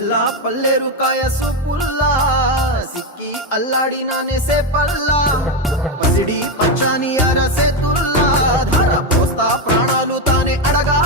పిల్ల పల్లెరు కాయ సొప్పుల్లా సిక్కి అల్లాడినానే సే పల్లా పసిడి పచ్చాని అరసే తుల్లా ధర పోస్తా ప్రాణాలు తానే అడగా